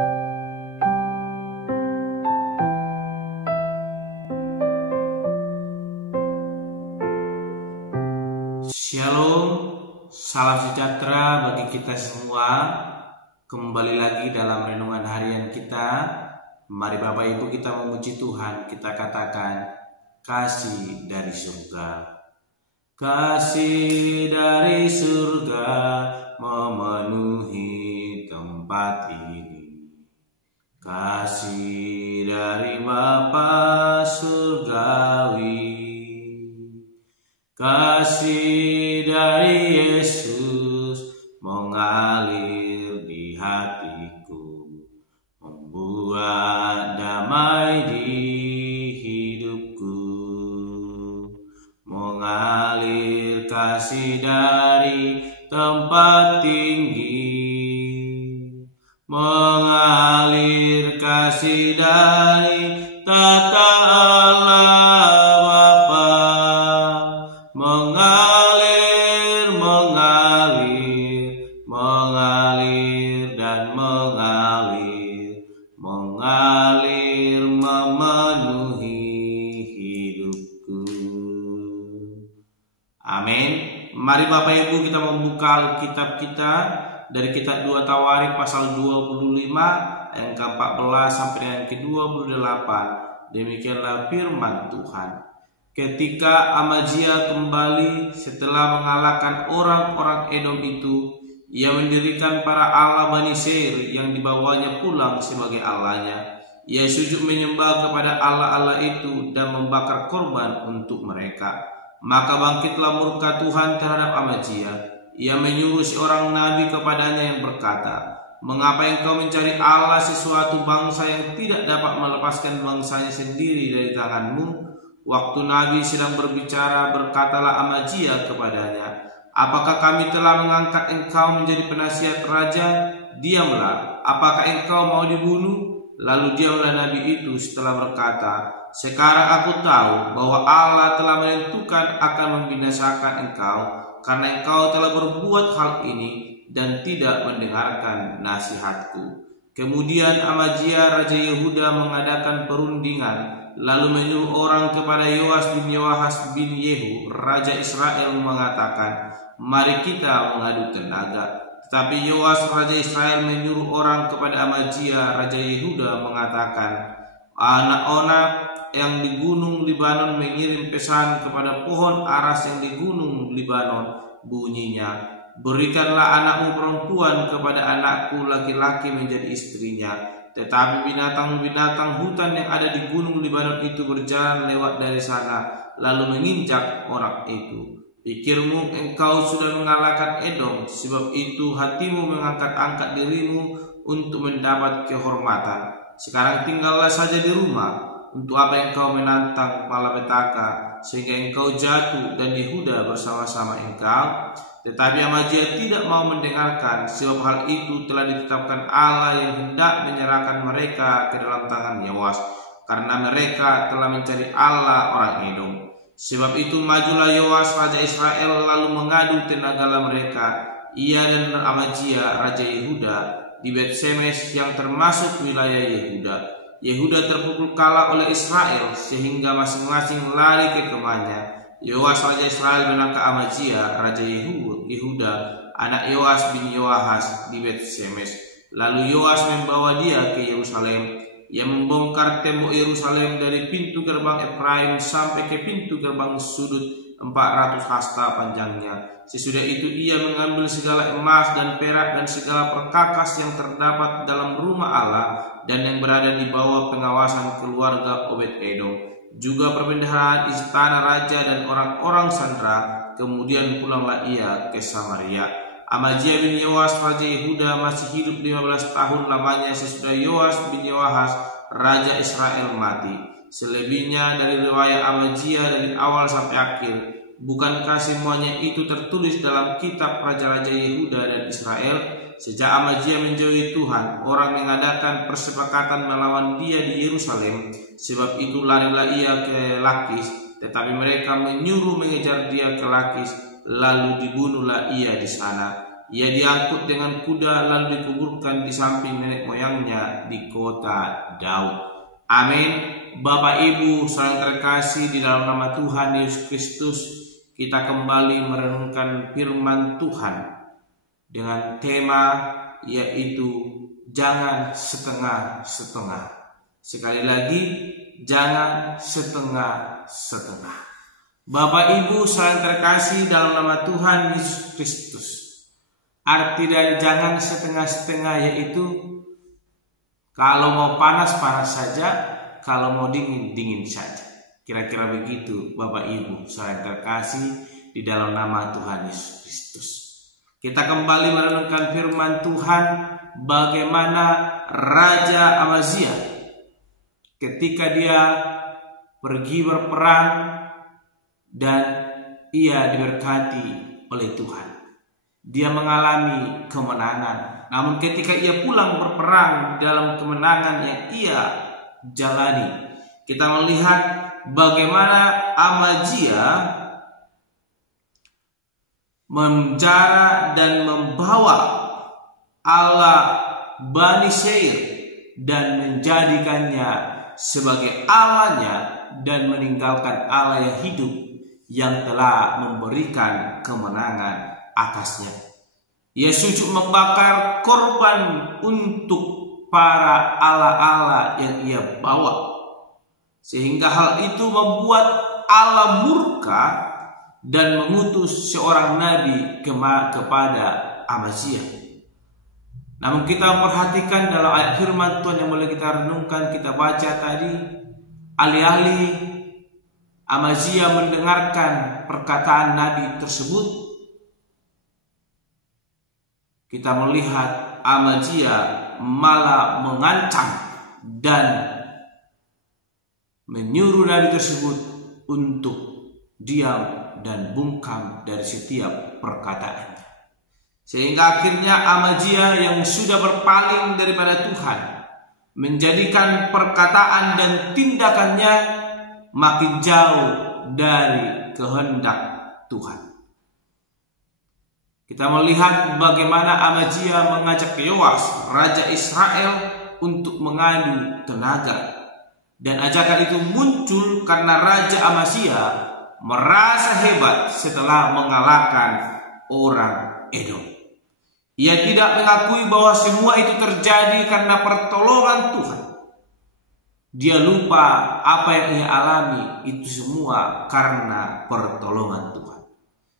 Shalom, salam sejahtera bagi kita semua. Kembali lagi dalam renungan harian kita. Mari Bapak Ibu kita memuji Tuhan. Kita katakan kasih dari surga. Kasih dari surga memenuhi tempat ini. Kasih dari Bapa surgawi. Kasih dari Yesus mengalir di hatiku, membuat damai di hidupku. Mengalir kasih dari tempat tinggi, mengalir kasih dari tata Allah. Mengalir memenuhi hidupku. Amin. Mari Bapak Ibu kita membuka Alkitab kita dari kitab 2 Tawarik pasal 25 ayat ke-14 sampai dengan ke-28. Demikianlah firman Tuhan. Ketika Amazia kembali setelah mengalahkan orang-orang Edom itu, ia mendirikan para Allah Bani Seir yang dibawanya pulang sebagai Allahnya. Ia sujud menyembah kepada Allah-Allah itu dan membakar korban untuk mereka. Maka bangkitlah murka Tuhan terhadap Amazia. Ia menyuruh seorang nabi kepadanya yang berkata, "Mengapa engkau mencari Allah sesuatu bangsa yang tidak dapat melepaskan bangsanya sendiri dari tanganmu?" Waktu nabi sedang berbicara, berkatalah Amazia kepadanya, "Apakah kami telah mengangkat engkau menjadi penasihat raja? Diamlah, apakah engkau mau dibunuh?" Lalu diamlah nabi itu setelah berkata, "Sekarang aku tahu bahwa Allah telah menentukan akan membinasakan engkau, karena engkau telah berbuat hal ini dan tidak mendengarkan nasihatku." Kemudian Amazia raja Yehuda mengadakan perundingan, lalu menyuruh orang kepada Yoas bin Yoahas bin Yehu raja Israel mengatakan, "Mari kita mengadu tenaga." Tetapi Yoas raja Israel menyuruh orang kepada Amazia raja Yehuda mengatakan, "Anak-anak yang di gunung Libanon mengirim pesan kepada pohon aras yang di gunung Libanon, bunyinya, 'Berikanlah anakmu perempuan kepada anakku laki-laki menjadi istrinya.' Tetapi binatang-binatang hutan yang ada di gunung Libanon itu berjalan lewat dari sana, lalu menginjak orang itu. Pikirmu engkau sudah mengalahkan Edom, sebab itu hatimu mengangkat-angkat dirimu untuk mendapat kehormatan. Sekarang tinggallah saja di rumah. Untuk apa engkau menantang malapetaka, sehingga engkau jatuh dan Yehuda bersama-sama engkau?" Tetapi Amazia tidak mau mendengarkan, sebab hal itu telah ditetapkan Allah yang hendak menyerahkan mereka ke dalam tangan Yoas, karena mereka telah mencari Allah orang Edom. Sebab itu majulah Yoas raja Israel lalu mengadu tenagalah mereka, ia dan Amazia raja Yehuda di Bet-Semes yang termasuk wilayah Yehuda. Yehuda terpukul kalah oleh Israel sehingga masing-masing lari ke kemahnya. Yoas raja Israel menangkap Amazia raja Yehuda, anak Yoas bin Yoahas di Bet-Semes. Lalu Yoas membawa dia ke Yerusalem. Ia membongkar tembok Yerusalem dari pintu gerbang Efraim sampai ke pintu gerbang sudut 400 hasta panjangnya. Sesudah itu ia mengambil segala emas dan perak dan segala perkakas yang terdapat dalam rumah Allah dan yang berada di bawah pengawasan keluarga Obed-Edom, juga perbendaharaan istana raja dan orang-orang sandera. Kemudian pulanglah ia ke Samaria. Amazia bin Yoas raja Yehuda masih hidup 15 tahun lamanya sesudah Yoas bin Yoahas raja Israel mati. Selebihnya dari riwayat Amazia dari awal sampai akhir, bukankah semuanya itu tertulis dalam kitab raja-raja Yehuda dan Israel? Sejak Amazia menjauhi Tuhan, orang mengadakan persepakatan melawan dia di Yerusalem. Sebab itu larilah ia ke Lakis, tetapi mereka menyuruh mengejar dia ke Lakis, lalu dibunuhlah ia di sana. Ia diangkut dengan kuda lalu dikuburkan di samping nenek moyangnya di kota Daud. Amin. Bapak Ibu saudara terkasih di dalam nama Tuhan Yesus Kristus, kita kembali merenungkan firman Tuhan dengan tema yaitu jangan setengah-setengah. Sekali lagi, jangan setengah-setengah. Bapak Ibu saudara terkasih dalam nama Tuhan Yesus Kristus, arti dari jangan setengah-setengah yaitu kalau mau panas-panas saja, kalau mau dingin-dingin saja. Kira-kira begitu Bapak Ibu saudara terkasih di dalam nama Tuhan Yesus Kristus. Kita kembali merenungkan firman Tuhan bagaimana Raja Amazia ketika dia pergi berperang dan ia diberkati oleh Tuhan. Dia mengalami kemenangan. Namun ketika ia pulang berperang dalam kemenangan yang ia jalani, kita melihat bagaimana Amazia menjara dan membawa Allah Bani Seir dan menjadikannya sebagai Allahnya dan meninggalkan Allah yang hidup yang telah memberikan kemenangan atasnya. Ia sujud membakar korban untuk para Allah-Allah yang ia bawa, sehingga hal itu membuat Allah murka dan mengutus seorang nabi kepada Amazia. Namun kita memperhatikan dalam ayat firman Tuhan yang boleh kita renungkan, kita baca tadi, alih-alih Amazia mendengarkan perkataan nabi tersebut, kita melihat Amazia malah mengancam dan menyuruh nabi tersebut untuk diam dan bungkam dari setiap perkataannya. Sehingga akhirnya Amazia yang sudah berpaling daripada Tuhan menjadikan perkataan dan tindakannya makin jauh dari kehendak Tuhan. Kita melihat bagaimana Amazia mengajak Yoas, Raja Israel, untuk mengadu tenaga. Dan ajakan itu muncul karena Raja Amazia merasa hebat setelah mengalahkan orang Edom. Ia tidak mengakui bahwa semua itu terjadi karena pertolongan Tuhan. Dia lupa apa yang ia alami itu semua karena pertolongan Tuhan.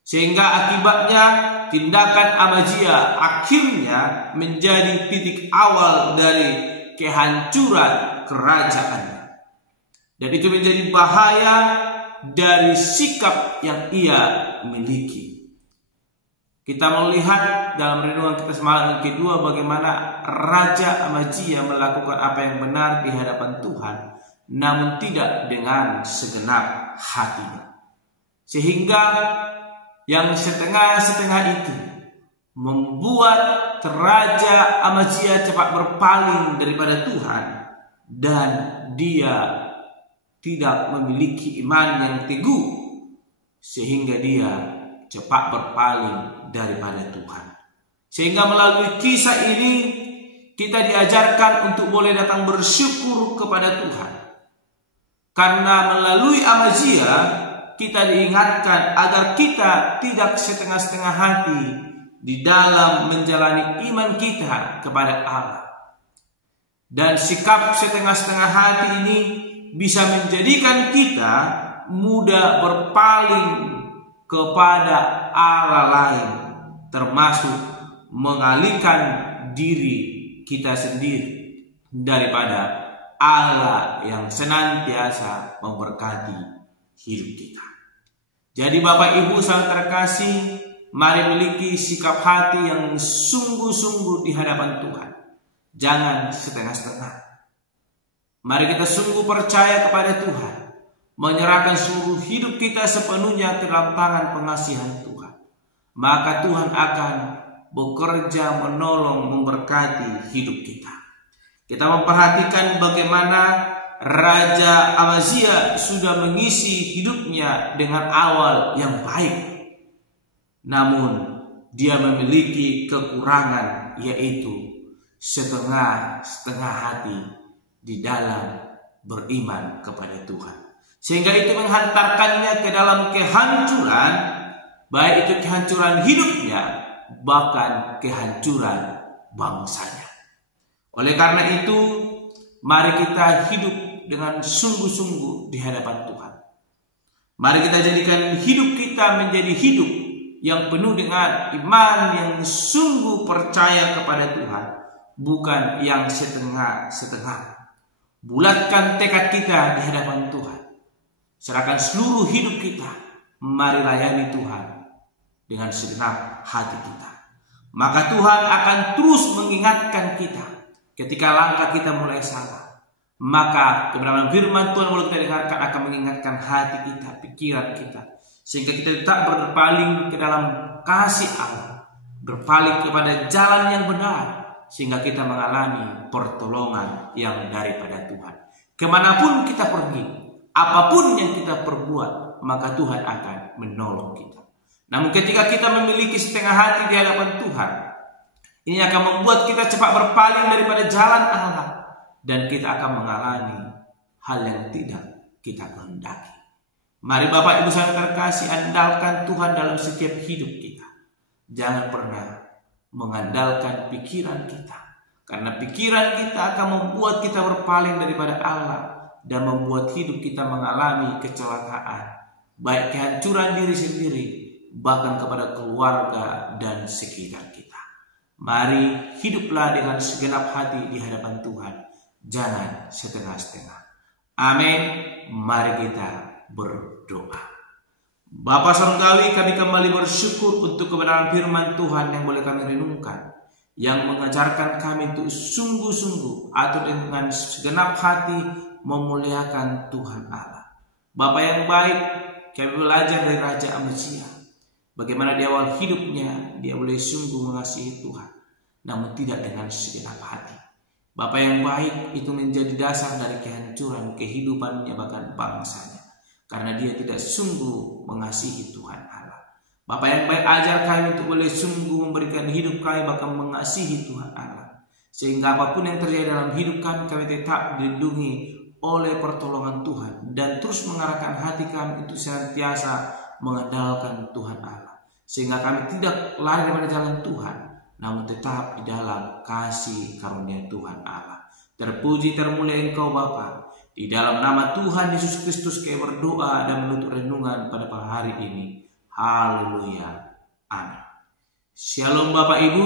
Sehingga akibatnya tindakan Amazia akhirnya menjadi titik awal dari kehancuran kerajaannya. Dan itu menjadi bahaya dari sikap yang ia miliki. Kita melihat dalam renungan kita semalam yang kedua bagaimana Raja Amazia melakukan apa yang benar di hadapan Tuhan, namun tidak dengan segenap hatinya. Sehingga yang setengah-setengah itu membuat Raja Amazia cepat berpaling daripada Tuhan, dan dia tidak memiliki iman yang teguh sehingga dia cepat berpaling daripada Tuhan. Sehingga melalui kisah ini kita diajarkan untuk boleh datang bersyukur kepada Tuhan. Karena melalui Amazia kita diingatkan agar kita tidak setengah-setengah hati di dalam menjalani iman kita kepada Allah. Dan sikap setengah-setengah hati ini bisa menjadikan kita mudah berpaling kepada Allah lain, termasuk mengalihkan diri kita sendiri daripada Allah yang senantiasa memberkati hidup kita. Jadi Bapak Ibu saudara terkasih, mari miliki sikap hati yang sungguh-sungguh di hadapan Tuhan. Jangan setengah-setengah. Mari kita sungguh percaya kepada Tuhan, menyerahkan seluruh hidup kita sepenuhnya ke dalam tangan pengasihan Tuhan. Maka Tuhan akan bekerja menolong memberkati hidup kita. Kita memperhatikan bagaimana Raja Amazia sudah mengisi hidupnya dengan awal yang baik. Namun dia memiliki kekurangan, yaitu setengah-setengah hati di dalam beriman kepada Tuhan. Sehingga itu menghantarkannya ke dalam kehancuran, baik itu kehancuran hidupnya, bahkan kehancuran bangsanya. Oleh karena itu, mari kita hidup dengan sungguh-sungguh di hadapan Tuhan. Mari kita jadikan hidup kita menjadi hidup yang penuh dengan iman yang sungguh percaya kepada Tuhan, bukan yang setengah-setengah. Bulatkan tekad kita di hadapan Tuhan. Serahkan seluruh hidup kita. Mari layani Tuhan dengan segenap hati kita. Maka Tuhan akan terus mengingatkan kita ketika langkah kita mulai salah. Maka kebenaran firman Tuhan mulai kita dengarkan akan mengingatkan hati kita, pikiran kita, sehingga kita tetap berpaling ke dalam kasih Allah, berpaling kepada jalan yang benar, sehingga kita mengalami pertolongan yang daripada Tuhan. Kemanapun kita pergi, apapun yang kita perbuat, maka Tuhan akan menolong kita. Namun ketika kita memiliki setengah hati di hadapan Tuhan, ini akan membuat kita cepat berpaling daripada jalan Allah, dan kita akan mengalami hal yang tidak kita kehendaki. Mari Bapak Ibu saudara terkasih, andalkan Tuhan dalam setiap hidup kita. Jangan pernah mengandalkan pikiran kita, karena pikiran kita akan membuat kita berpaling daripada Allah dan membuat hidup kita mengalami kecelakaan, baik kehancuran diri sendiri, bahkan kepada keluarga dan sekitar kita. Mari hiduplah dengan segenap hati di hadapan Tuhan, jangan setengah-setengah. Amin. Mari kita berdoa. Bapa Surgawi, kami kembali bersyukur untuk kebenaran firman Tuhan yang boleh kami renungkan, yang mengajarkan kami untuk sungguh-sungguh atau dengan segenap hati memuliakan Tuhan Allah. Bapa yang baik, kami belajar dari Raja Amazia, bagaimana di awal hidupnya dia boleh sungguh mengasihi Tuhan, namun tidak dengan segenap hati. Bapa yang baik, itu menjadi dasar dari kehancuran kehidupannya bahkan bangsanya, karena dia tidak sungguh mengasihi Tuhan Allah. Bapa yang baik, ajar kami untuk boleh sungguh memberikan hidup kami bahkan mengasihi Tuhan Allah, sehingga apapun yang terjadi dalam hidup kami, kami tetap dilindungi oleh pertolongan Tuhan, dan terus mengarahkan hati kami untuk senantiasa mengandalkan Tuhan Allah, sehingga kami tidak lari daripada jalan Tuhan, namun tetap di dalam kasih karunia Tuhan Allah. Terpuji termulia Engkau Bapa. Di dalam nama Tuhan Yesus Kristus kami berdoa dan menutup renungan pada hari ini. Haleluya. Amin. Shalom Bapak Ibu.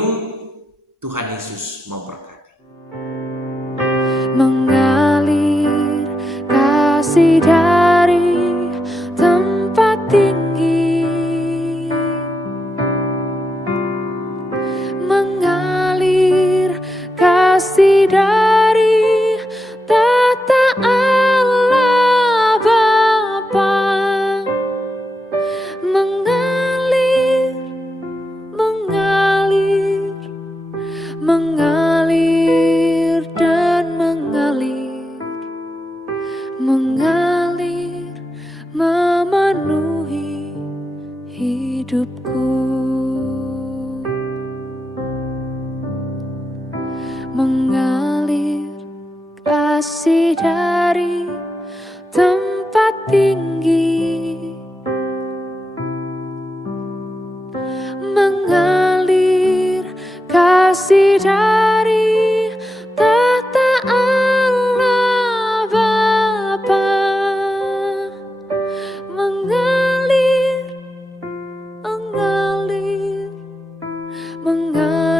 Tuhan Yesus memberkati. Mengalir kasih dari tempat tinggi, mengalir kasih dari tata Allah Bapa, mengalir, mengalir, mengalir dan mengalir, mengalir memenuhi hidupku. Mengalir kasih dari tempat tinggi, mengalir kasih dari tata Allah Bapa, mengalir, mengalir, mengalir